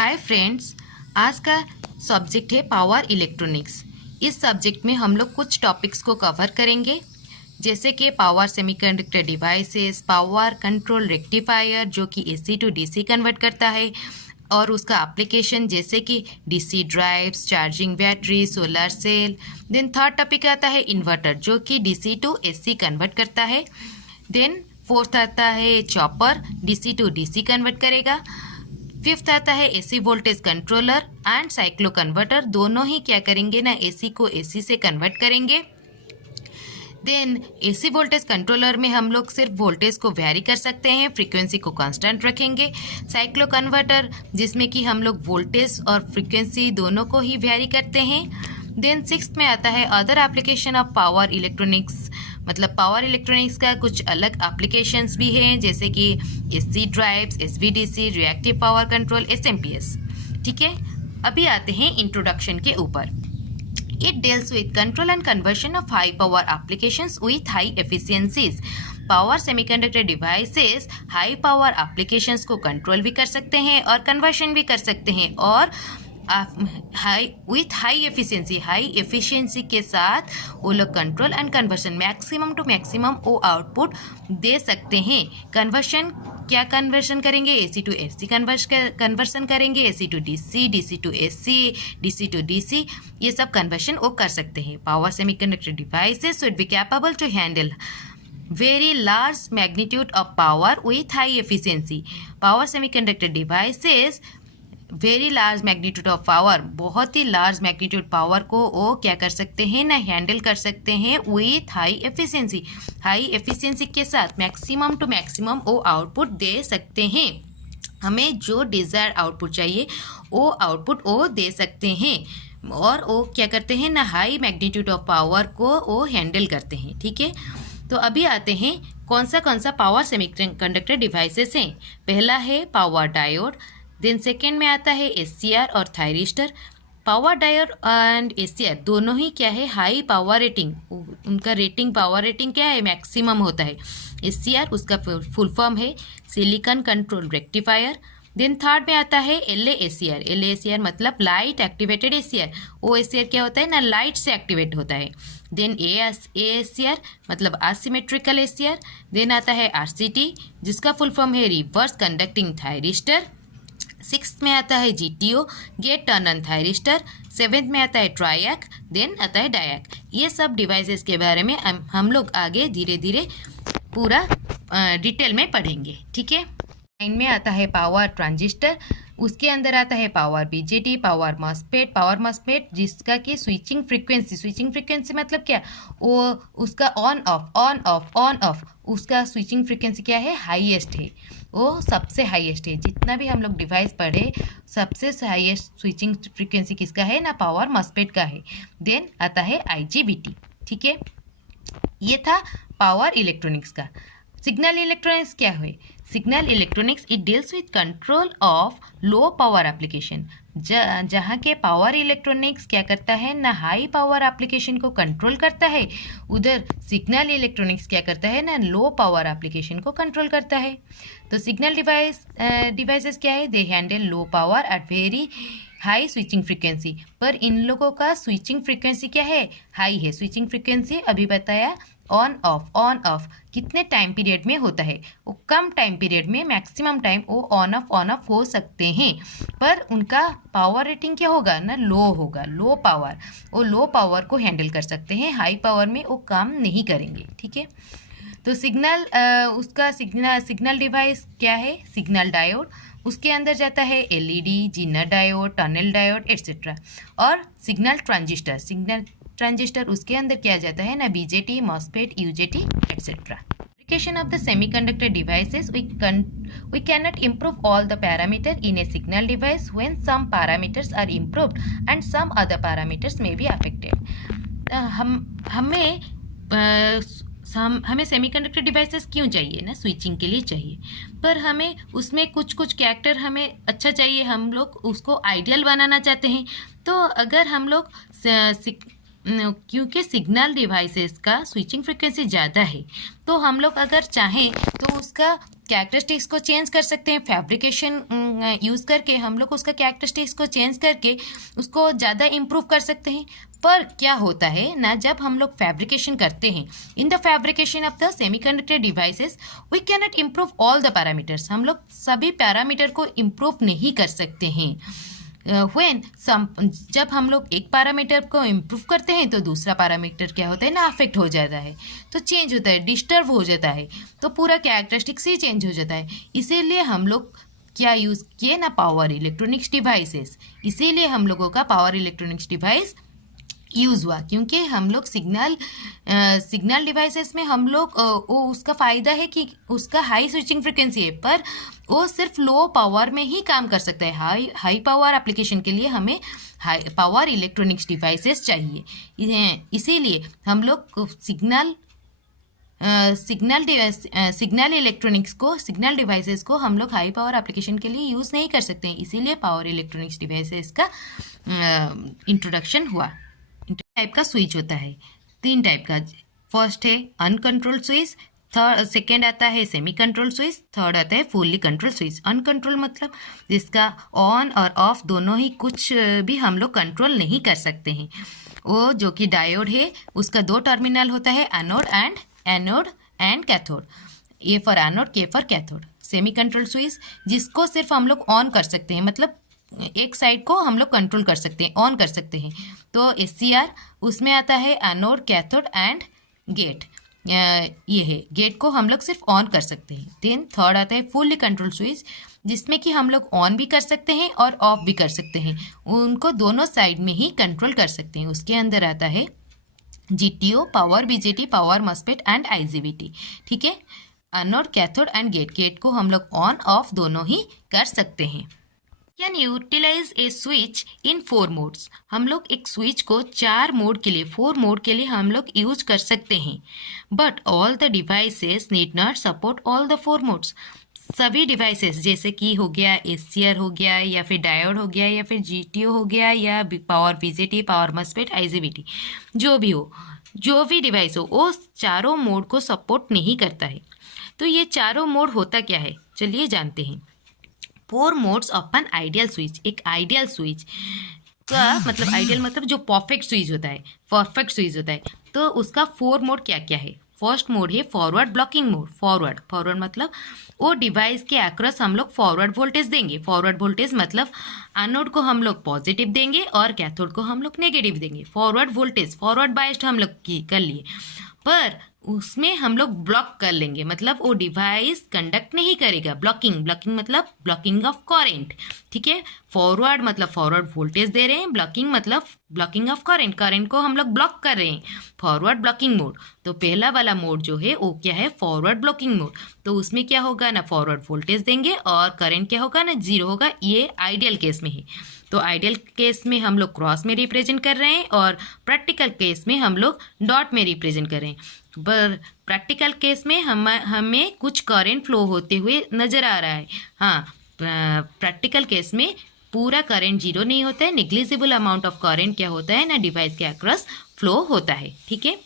Hi friends, आज का subject है पावर इलेक्ट्रॉनिक्स। इस सब्जेक्ट में हम लोग कुछ टॉपिक्स को कवर करेंगे, जैसे कि power semiconductor devices, power control rectifier जो कि एसी टू डीसी कन्वर्ट करता है, और उसका एप्लीकेशन जैसे कि DC drives, charging battery, solar cell. Then third topic आता है इन्वर्टर जो कि डीसी टू एसी कन्वर्ट करता है। देन फोर्थ आता है chopper, DC to DC convert करेगा। फिफ्थ आता है AC voltage controller and cycloconverter, दोनों ही क्या करेंगे ना, एसी को एसी से कन्वर्ट करेंगे। देन एसी वोल्टेज कंट्रोलर में हम लोग सिर्फ वोल्टेज को वेरी कर सकते हैं, फ्रीक्वेंसी को कांस्टेंट रखेंगे। साइक्लो कन्वर्टर जिसमें कि हम लोग वोल्टेज और फ्रीक्वेंसी दोनों को ही वेरी करते हैं। देन सिक्स्थ में आता है other application of power electronics, मतलब पावर इलेक्ट्रॉनिक्स का कुछ अलग एप्लीकेशंस भी हैं, जैसे कि AC drives, HVDC, reactive power control, SMPS. ठीक है, अभी आते हैं इंट्रोडक्शन के ऊपर। It deals with control and conversion of high power applications with high efficiencies. Power semiconductor devices high power applications को कंट्रोल भी कर सकते हैं और कन्वर्शन भी कर सकते हैं, और हाई एफिशिएंसी के साथ वो लोग control and conversion maximum to maximum वो आउटपुट दे सकते हैं। कन्वर्शन क्या कन्वर्शन करेंगे, एसी टू एसी कन्वर्शन करेंगे, AC to DC, DC to AC, DC to DC, ये सब कन्वर्शन वो कर सकते हैं। Power semiconductor devices should be capable to handle very large magnitude of power with high efficiency. Power semiconductor devices very large magnitude of power, बहुत ही large magnitude power को वो क्या कर सकते हैं ना, हैंडल कर सकते हैं with high efficiency. High efficiency के साथ मैक्सिमम टू मैक्सिमम वो आउटपुट दे सकते हैं। हमें जो डिज़ायर आउटपुट चाहिए वो आउटपुट वो दे सकते हैं, और वो क्या करते हैं ना, हाई मैग्नीट्यूड ऑफ पावर को वो हैंडल करते हैं। ठीक है, तो अभी आते हैं कौन सा पावर सेमीकंडक्टर डिवाइसेस हैं। पहला है पावर डायोड, देन सेकेंड में आता है एससीआर और thyristor. Power diode and SCR दोनों ही क्या है, हाई पावर रेटिंग, उनका रेटिंग पावर रेटिंग क्या है, मैक्सिमम होता है। एससीआर उसका फुल फॉर्म है silicon control rectifier. Then third में आता है एलएएसीआर। एलएएसीआर मतलब लाइट एक्टिवेटेड एसीआर। ओ एसीआर क्या होता है ना, लाइट से एक्टिवेट होता है। देन एएसीआर मतलब असिमेट्रिकल एसीआर। देन आता है आरसीटी जिसका फुल फॉर्म है रिवर्स कंडक्टिंग थायरिस्टर। सिक्स्थ में आता है GTO, gate turn on thyristor. Seventh में आता है ट्रायक, देन आता है डायक। ये सब डिवाइसेस के बारे में हम लोग आगे धीरे धीरे पूरा डिटेल में पढ़ेंगे। ठीक है, लाइन में आता है पावर ट्रांजिस्टर, उसके अंदर आता है पावर बीजेटी, पावर मॉसफेट जिसका कि स्विचिंग फ्रीक्वेंसी मतलब क्या, वो उसका ऑन ऑफ उसका स्विचिंग फ्रीक्वेंसी क्या है, हाईएस्ट है, वो सबसे हाईएस्ट है। जितना भी हम लोग डिवाइस पढ़े सबसे हाईएस्ट स्विचिंग फ्रीक्वेंसी किसका है ना, पावर मॉसफेट का है। देन आता है आईजीबीटी। ठीक है, ये था पावर इलेक्ट्रॉनिक्स का। सिग्नल इलेक्ट्रॉनिक्स क्या है, signal electronics it deals with control of low power application. जहाँ के पावर इलेक्ट्रॉनिक्स क्या करता है ना, हाई पावर एप्लीकेशन को कंट्रोल करता है, उधर सिग्नल इलेक्ट्रॉनिक्स क्या करता है ना, लो पावर एप्लीकेशन को कंट्रोल करता है। तो सिग्नल डिवाइसेस क्या है, they handle low power at very high switching frequency. पर इन लोगों का स्विचिंग फ्रीक्वेंसी क्या है, हाई है। स्विचिंग फ्रीक्वेंसी अभी बताया ऑन ऑफ कितने टाइम पीरियड में होता है, वो कम टाइम पीरियड में मैक्सिमम टाइम वो ऑन ऑफ हो सकते हैं, पर उनका पावर रेटिंग क्या होगा ना, लो होगा, लो पावर। वो लो पावर को हैंडल कर सकते हैं, हाई पावर में वो काम नहीं करेंगे। ठीक है, तो सिग्नल डिवाइस क्या है, सिग्नल डायोड, उसके अंदर जाता है LED, Zener diode, tunnel diode etcetera. और सिग्नल ट्रांजिस्टर उसके अंदर क्या जाता है ना, BJT, MOSFET, UJT etcetera. Application of the semiconductor devices, we cannot improve all the parameter in a signal device when some parameters are improved and some other parameters may be affected. हमें semiconductor devices क्यों चाहिए ना, switching के लिए चाहिए, पर हमें उसमें कुछ कैरेक्टर हमें अच्छा चाहिए, हम लोग उसको आइडियल बनाना चाहते हैं। तो अगर हम लोग क्योंकि सिग्नल डिवाइसेस का स्विचिंग फ्रीक्वेंसी ज़्यादा है, तो हम लोग अगर चाहें तो उसका कैरेक्टरिस्टिक्स को चेंज कर सकते हैं फैब्रिकेशन यूज़ करके। हम लोग उसका कैरेक्टरिस्टिक्स को चेंज करके उसको ज़्यादा इम्प्रूव कर सकते हैं। पर क्या होता है ना, जब हम लोग फैब्रिकेशन करते हैं, in the fabrication of the semiconductor devices we can not improve all the parameters. हम लोग सभी पैरामीटर को इम्प्रूव नहीं कर सकते हैं। जब हम लोग एक पैरामीटर को इम्प्रूव करते हैं तो दूसरा पैरामीटर क्या होता है ना, अफेक्ट हो जाता है, तो चेंज होता है, डिस्टर्ब हो जाता है, तो पूरा कैरेक्टरिस्टिक्स ही चेंज हो जाता है। इसीलिए हम लोग क्या यूज़ किए ना, पावर इलेक्ट्रॉनिक्स डिवाइसेस। इसीलिए हम लोगों का पावर इलेक्ट्रॉनिक्स डिवाइस यूज़ हुआ, क्योंकि हम लोग सिग्नल डिवाइसेस में हम लोग वो उसका फ़ायदा है कि उसका हाई स्विचिंग फ्रिक्वेंसी है, पर वो सिर्फ लो पावर में ही काम कर सकता है। हाई पावर एप्लीकेशन के लिए हमें हाई पावर इलेक्ट्रॉनिक्स डिवाइसेस चाहिए। इसीलिए हम लोग सिग्नल डिवाइसेस को हम लोग हाई पावर एप्लीकेशन के लिए यूज़ नहीं कर सकते हैं। इसीलिए पावर इलेक्ट्रॉनिक्स डिवाइसेस का इंट्रोडक्शन हुआ। टाइप का स्विच होता है, 3 टाइप का। फर्स्ट है अनकंट्रोल्ड स्विच, सेकेंड आता है सेमी कंट्रोल स्विच, थर्ड आता है फुल्ली कंट्रोल स्विच। अनकंट्रोल मतलब जिसका ऑन और ऑफ दोनों ही कुछ भी हम लोग कंट्रोल नहीं कर सकते हैं। वो जो कि डायोड है, उसका 2 टर्मिनल होता है, anode and cathode. A for anode, K for cathode. Semi control switch जिसको सिर्फ हम लोग ऑन कर सकते हैं, मतलब एक साइड को हम लोग कंट्रोल कर सकते हैं, ऑन कर सकते हैं। तो SCR उसमें आता है एनोड, कैथोड एंड गेट। ये है, गेट को हम लोग सिर्फ ऑन कर सकते हैं। देन थर्ड आता है फुल्ली कंट्रोल स्विच, जिसमें कि हम लोग ऑन भी कर सकते हैं और ऑफ भी कर सकते हैं, उनको दोनों साइड में ही कंट्रोल कर सकते हैं। उसके अंदर आता है GTO, power BJT, power MOSFET and IGBT। ठीक है, एनोड, कैथोड एंड गेट को हम लोग ऑन ऑफ दोनों ही कर सकते हैं। Can utilize a switch in 4 modes. हम लोग एक स्विच को 4 मोड के लिए, 4 मोड के लिए हम लोग यूज कर सकते हैं। But all the devices need not support all the 4 modes. सभी डिवाइसेस जैसे कि हो गया SCR हो गया, या फिर डायोड हो गया, या फिर GTO हो गया, या power BJT, power MOSFET, IGBT, जो भी हो, जो भी डिवाइस हो, वो चारों मोड को सपोर्ट नहीं करता है। तो ये चारों मोड होता क्या है, चलिए जानते हैं। 4 modes of an ideal switch. एक आइडियल स्विच का मतलब, आइडियल मतलब जो परफेक्ट स्विच होता है, परफेक्ट स्विच होता है, तो उसका 4 मोड क्या क्या है। फर्स्ट मोड है फॉरवर्ड ब्लॉकिंग मोड। फॉरवर्ड मतलब वो डिवाइस के अक्रॉस हम लोग फॉरवर्ड वोल्टेज देंगे। फॉरवर्ड वोल्टेज मतलब एनोड को हम लोग पॉजिटिव देंगे और कैथोड को हम लोग नेगेटिव देंगे। फॉरवर्ड वोल्टेज, फॉरवर्ड बायस्ड हम लोग कर लिए, पर उसमें हम लोग ब्लॉक कर लेंगे, मतलब वो डिवाइस कंडक्ट नहीं करेगा। ब्लॉकिंग मतलब ब्लॉकिंग ऑफ करंट। ठीक है, फॉरवर्ड मतलब फॉरवर्ड वोल्टेज दे रहे हैं, ब्लॉकिंग मतलब ब्लॉकिंग ऑफ करंट को हम लोग ब्लॉक कर रहे हैं। Forward blocking mode. तो पहला वाला मोड जो है वो क्या है, फॉरवर्ड ब्लॉकिंग मोड। तो उसमें क्या होगा ना, फॉरवर्ड वोल्टेज देंगे और करंट क्या होगा ना, 0 होगा। ये आइडियल केस में है। तो आइडियल केस में हम लोग क्रॉस में रिप्रेजेंट कर रहे हैं और प्रैक्टिकल केस में हम लोग डॉट में रिप्रेजेंट कर रहे हैं। पर प्रैक्टिकल केस में हमें कुछ करंट फ्लो होते हुए नज़र आ रहा है। हाँ, प्रैक्टिकल केस में पूरा करंट 0 नहीं होता है, नेग्लिजिबल अमाउंट ऑफ करंट क्या होता है ना, डिवाइस के अक्रॉस फ्लो होता है। ठीक है,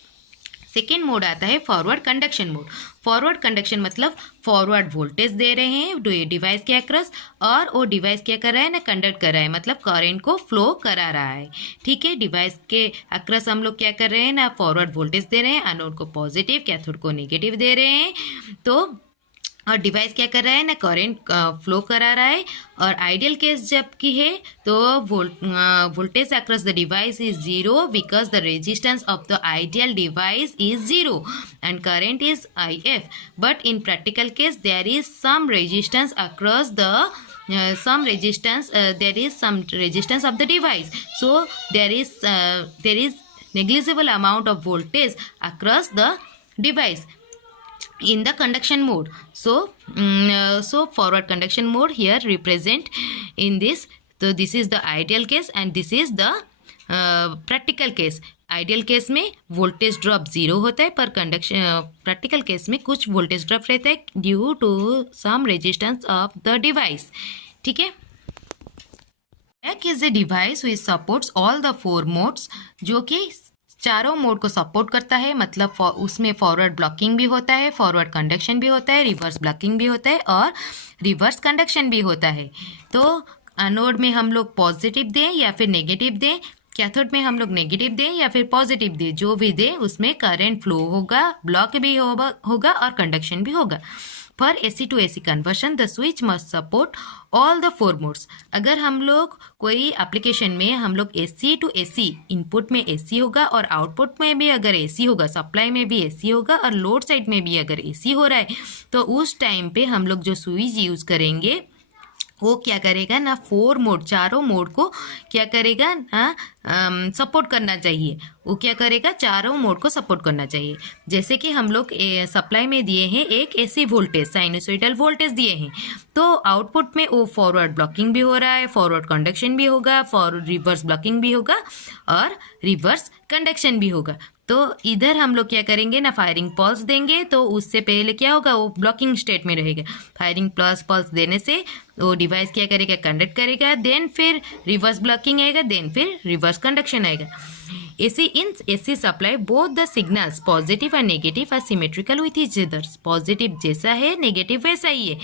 सेकेंड मोड आता है forward conduction mode. Forward conduction मतलब फॉरवर्ड वोल्टेज दे रहे हैं डिवाइस के अक्रॉस, और वो डिवाइस क्या कर रहा है ना, कंडक्ट कर रहा है, मतलब करंट को फ्लो करा रहा है। ठीक है, डिवाइस के अक्रॉस हम लोग क्या कर रहे हैं ना, फॉरवर्ड वोल्टेज दे रहे हैं, एनोड को पॉजिटिव, कैथोड को नेगेटिव दे रहे हैं। तो और डिवाइस क्या कर रहा है ना, करंट फ्लो करा रहा है। और आइडियल केस जबकि है तो voltage across the device is 0 because the resistance of the ideal device is 0 and current is IF. But in practical case there is some resistance across the there is some resistance of the device, so there is negligible amount of voltage across the device in the conduction mode. So forward conduction mode here represent in this. So this is the ideal case and this is the practical case. Ideal case में voltage drop 0 होता है, पर practical case में कुछ voltage drop रहता है due to some resistance of the device. ठीक है, DAC is a device which supports all the 4 modes, जो कि चारों मोड को सपोर्ट करता है, मतलब उसमें फॉरवर्ड ब्लॉकिंग भी होता है, फॉरवर्ड कंडक्शन भी होता है, रिवर्स ब्लॉकिंग भी होता है और रिवर्स कंडक्शन भी होता है। तो एनोड में हम लोग पॉजिटिव दें या फिर नेगेटिव दें, कैथोड में हम लोग नेगेटिव दें या फिर पॉजिटिव दें, जो भी दें उसमें करंट फ्लो होगा, ब्लॉक भी होगा और कंडक्शन भी होगा। For AC to AC conversion the switch must support all the 4 modes. अगर हम लोग कोई एप्लीकेशन में हम लोग AC to AC, इनपुट में AC होगा और आउटपुट में भी अगर AC होगा, सप्लाई में भी AC होगा और लोड साइड में भी अगर AC हो रहा है, तो उस टाइम पे हम लोग जो स्विच यूज़ करेंगे वो क्या करेगा ना, 4 मोड, चारों मोड को क्या करेगा ना, सपोर्ट करना चाहिए। वो क्या करेगा, चारों मोड को सपोर्ट करना चाहिए। जैसे कि हम लोग सप्लाई में दिए हैं एक AC वोल्टेज, साइनसोइडल वोल्टेज दिए हैं, तो आउटपुट में वो फॉरवर्ड ब्लॉकिंग भी हो रहा है, फॉरवर्ड कंडक्शन भी होगा, फॉरवर्ड रिवर्स ब्लॉकिंग भी होगा और रिवर्स कंडक्शन भी होगा। तो इधर हम लोग क्या करेंगे ना, फायरिंग पल्स देंगे, तो उससे पहले क्या होगा, वो ब्लॉकिंग स्टेट में रहेगा। फायरिंग पल्स देने से वो डिवाइस क्या करेगा, कंडक्ट करेगा, देन फिर रिवर्स ब्लॉकिंग आएगा, देन फिर रिवर्स कंडक्शन आएगा। AC supply both the signals positive और negative are symmetrical with each other. Positive जैसा है, नेगेटिव वैसा ही है,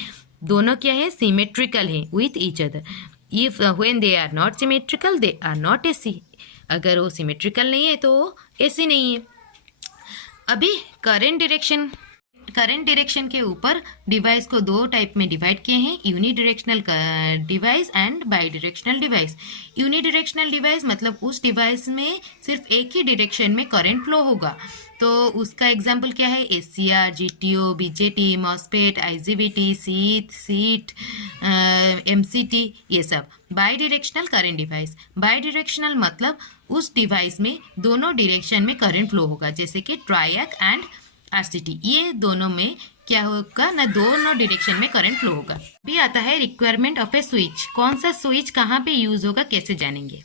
दोनों क्या है, सिमेट्रिकल है with each other. If when they are not symmetrical they are not AC। अगर वो सिमेट्रिकल नहीं है तो वो AC नहीं है। अभी करंट डायरेक्शन के ऊपर डिवाइस को 2 टाइप में डिवाइड किए हैं, unidirectional device and by directional device. Unidirectional device मतलब उस डिवाइस में सिर्फ एक ही डायरेक्शन में करंट फ्लो होगा। तो उसका एग्जाम्पल क्या है, SCR, GTO, BJT, MOSFET, IGBT, seat, MCT, ये सब। By directional current device, by directional मतलब उस डिवाइस में दोनों डायरेक्शन में करंट फ्लो होगा, जैसे कि ट्रायक एंड RCT, ये दोनों में क्या होगा ना, दोनों डायरेक्शन में करंट फ्लो होगा। भी आता है रिक्वायरमेंट ऑफ ए स्विच, कौन सा स्विच कहाँ पे यूज होगा कैसे जानेंगे।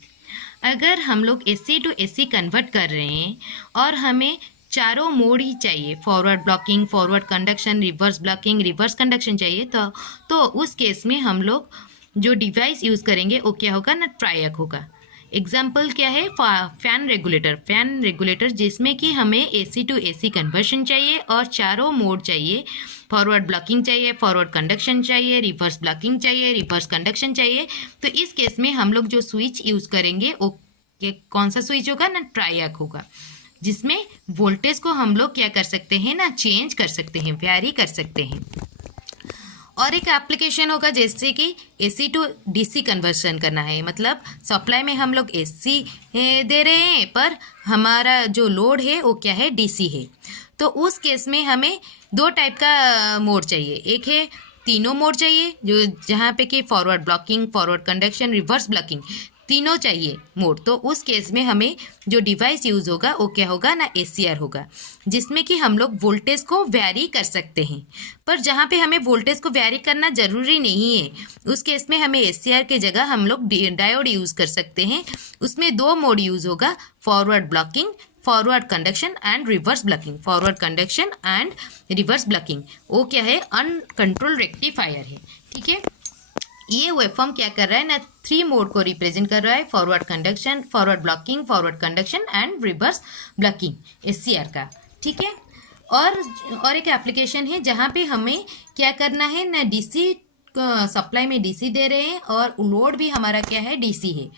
अगर हम लोग AC to AC कन्वर्ट कर रहे हैं और हमें चारों मोड ही चाहिए, forward blocking, forward conduction, reverse blocking, reverse conduction चाहिए, तो उस केस में हम लोग जो डिवाइस यूज़ करेंगे वो क्या होगा ना, ट्रायक होगा। एग्जाम्पल क्या है, फैन रेगुलेटर जिसमें कि हमें AC to AC कन्वर्शन चाहिए और चारों मोड चाहिए, फॉरवर्ड ब्लॉकिंग चाहिए, फॉरवर्ड कंडक्शन चाहिए, रिवर्स ब्लॉकिंग चाहिए, रिवर्स कंडक्शन चाहिए। तो इस केस में हम लोग जो स्विच यूज़ करेंगे वो कौन सा स्विच होगा ना, ट्रायक होगा, जिसमें वोल्टेज को हम लोग क्या कर सकते हैं ना, चेंज कर सकते हैं, वेरी कर सकते हैं। और एक एप्लीकेशन होगा जैसे कि AC to DC कन्वर्सन करना है, मतलब सप्लाई में हम लोग AC दे रहे हैं पर हमारा जो लोड है वो क्या है, DC है। तो उस केस में हमें 2 टाइप का मोड चाहिए, एक है तीनों मोड चाहिए, जो जहाँ पे कि forward blocking, forward conduction, reverse blocking तीनों चाहिए मोड। तो उस केस में हमें जो डिवाइस यूज़ होगा वो क्या होगा ना, SCR होगा, जिसमें कि हम लोग वोल्टेज को वैरी कर सकते हैं। पर जहाँ पे हमें वोल्टेज को वैरी करना ज़रूरी नहीं है, उस केस में हमें SCR के जगह हम लोग डायोड यूज़ कर सकते हैं। उसमें 2 मोड यूज़ होगा, forward blocking, forward conduction and reverse blocking. Forward conduction and reverse blocking वो क्या है, अनकंट्रोल रेक्टिफायर है, ठीक है। ये वेवफॉर्म क्या कर रहा है ना, 3 मोड को रिप्रेजेंट कर रहा है, forward conduction, forward blocking, forward conduction and reverse blocking, SCR का, ठीक है। और एक एप्लीकेशन है जहाँ पे हमें क्या करना है ना, DC सप्लाई में DC दे रहे हैं और लोड भी हमारा क्या है, DC है,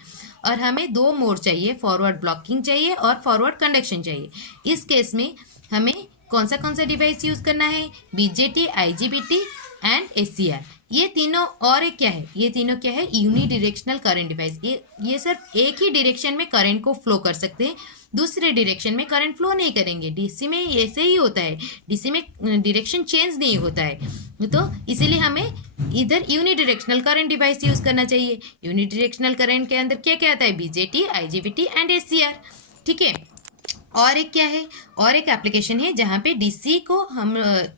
और हमें 2 मोड चाहिए, फॉरवर्ड ब्लॉकिंग चाहिए और फॉरवर्ड कंडक्शन चाहिए। इस केस में हमें कौन सा डिवाइस यूज़ करना है, BJT, IGBT एंड SCR, ये तीनों। और एक क्या है, ये तीनों क्या है, यूनिडायरेक्शनल करंट डिवाइस। ये सिर्फ एक ही डायरेक्शन में करंट को फ्लो कर सकते हैं, दूसरे डायरेक्शन में करंट फ्लो नहीं करेंगे। DC में ऐसे ही होता है, DC में डायरेक्शन चेंज नहीं होता है, तो इसीलिए हमें इधर यूनिडायरेक्शनल करंट डिवाइस यूज़ करना चाहिए। यूनिडायरेक्शनल करंट के अंदर क्या क्या आता है, BJT, IGBT एंड SCR, ठीक है। और एक क्या है, और एक एप्लीकेशन है जहाँ पे DC को हम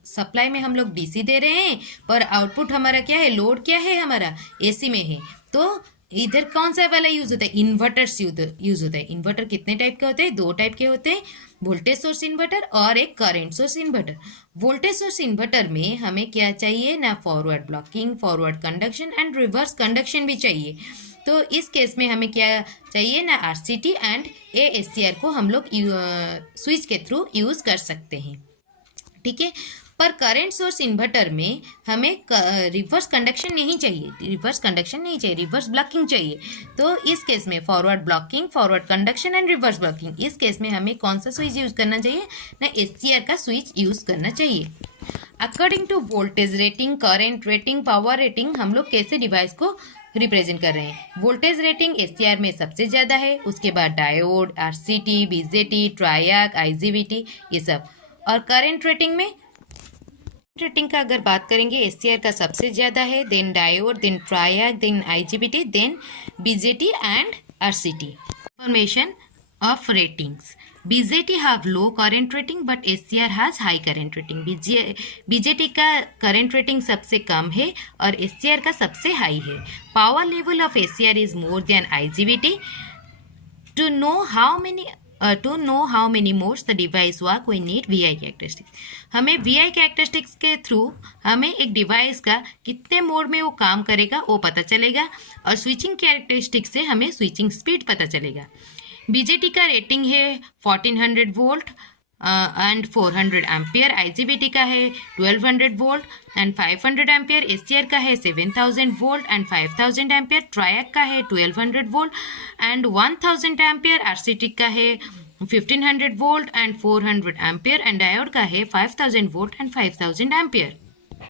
सप्लाई में हम लोग DC दे रहे हैं पर आउटपुट हमारा क्या है, लोड क्या है हमारा, AC में है। तो इधर कौन सा वाला यूज़ होता है, इन्वर्टर्स यूज़ होता है। इन्वर्टर कितने टाइप के होते हैं, 2 टाइप के होते हैं, वोल्टेज सोर्स इन्वर्टर और एक current source inverter. Voltage source inverter में हमें क्या चाहिए ना, forward blocking, forward conduction and reverse conduction भी चाहिए। तो इस केस में हमें क्या चाहिए ना, RCT एंड ASCR को हम लोग स्विच के थ्रू यूज़ कर सकते हैं, ठीक है। पर करंट सोर्स इन्वर्टर में हमें रिवर्स कंडक्शन नहीं चाहिए, रिवर्स ब्लॉकिंग चाहिए। तो इस केस में forward blocking, forward conduction and reverse blocking, इस केस में हमें कौन सा स्विच यूज़ करना चाहिए ना, SCR का स्विच यूज़ करना चाहिए। According to voltage rating, current rating, power rating, हम लोग कैसे डिवाइस को रिप्रेजेंट कर रहे हैं। वोल्टेज रेटिंग SCR में सबसे ज़्यादा है, उसके बाद डायोड, RCT, BJT, ट्रायक, IGBT, ये सब। और करंट रेटिंग का अगर बात करेंगे, SCR का सबसे ज़्यादा है, then diode, then triac, then IGBT, then BJT and RCT। Information of ratings. BJT have low current rating but SCR has high current rating. BJT का current rating सबसे कम है और SCR का सबसे हाई है। Power level of SCR is more than IGBT. To know how many modes the device work, we need VI characteristics. हमें VI characteristics के through हमें एक डिवाइस का कितने मोड में वो काम करेगा वो पता चलेगा, और स्विचिंग कैरेक्टरिस्टिक्स से हमें स्विचिंग स्पीड पता चलेगा। BJT का रेटिंग है 1400 वोल्ट एंड 400 एम्पियर, IGBT का है 1200 वोल्ट एंड 500 एम्पियर, SCR का है 7000 वोल्ट एंड 5000 एम्पियर, ट्रायक का है 1200 वोल्ट एंड 1000 एम्पियर, RCT का है 1500 volt and 400 ampere and diode का है 5000 वोल्ट एंड 5000 एम्पियर।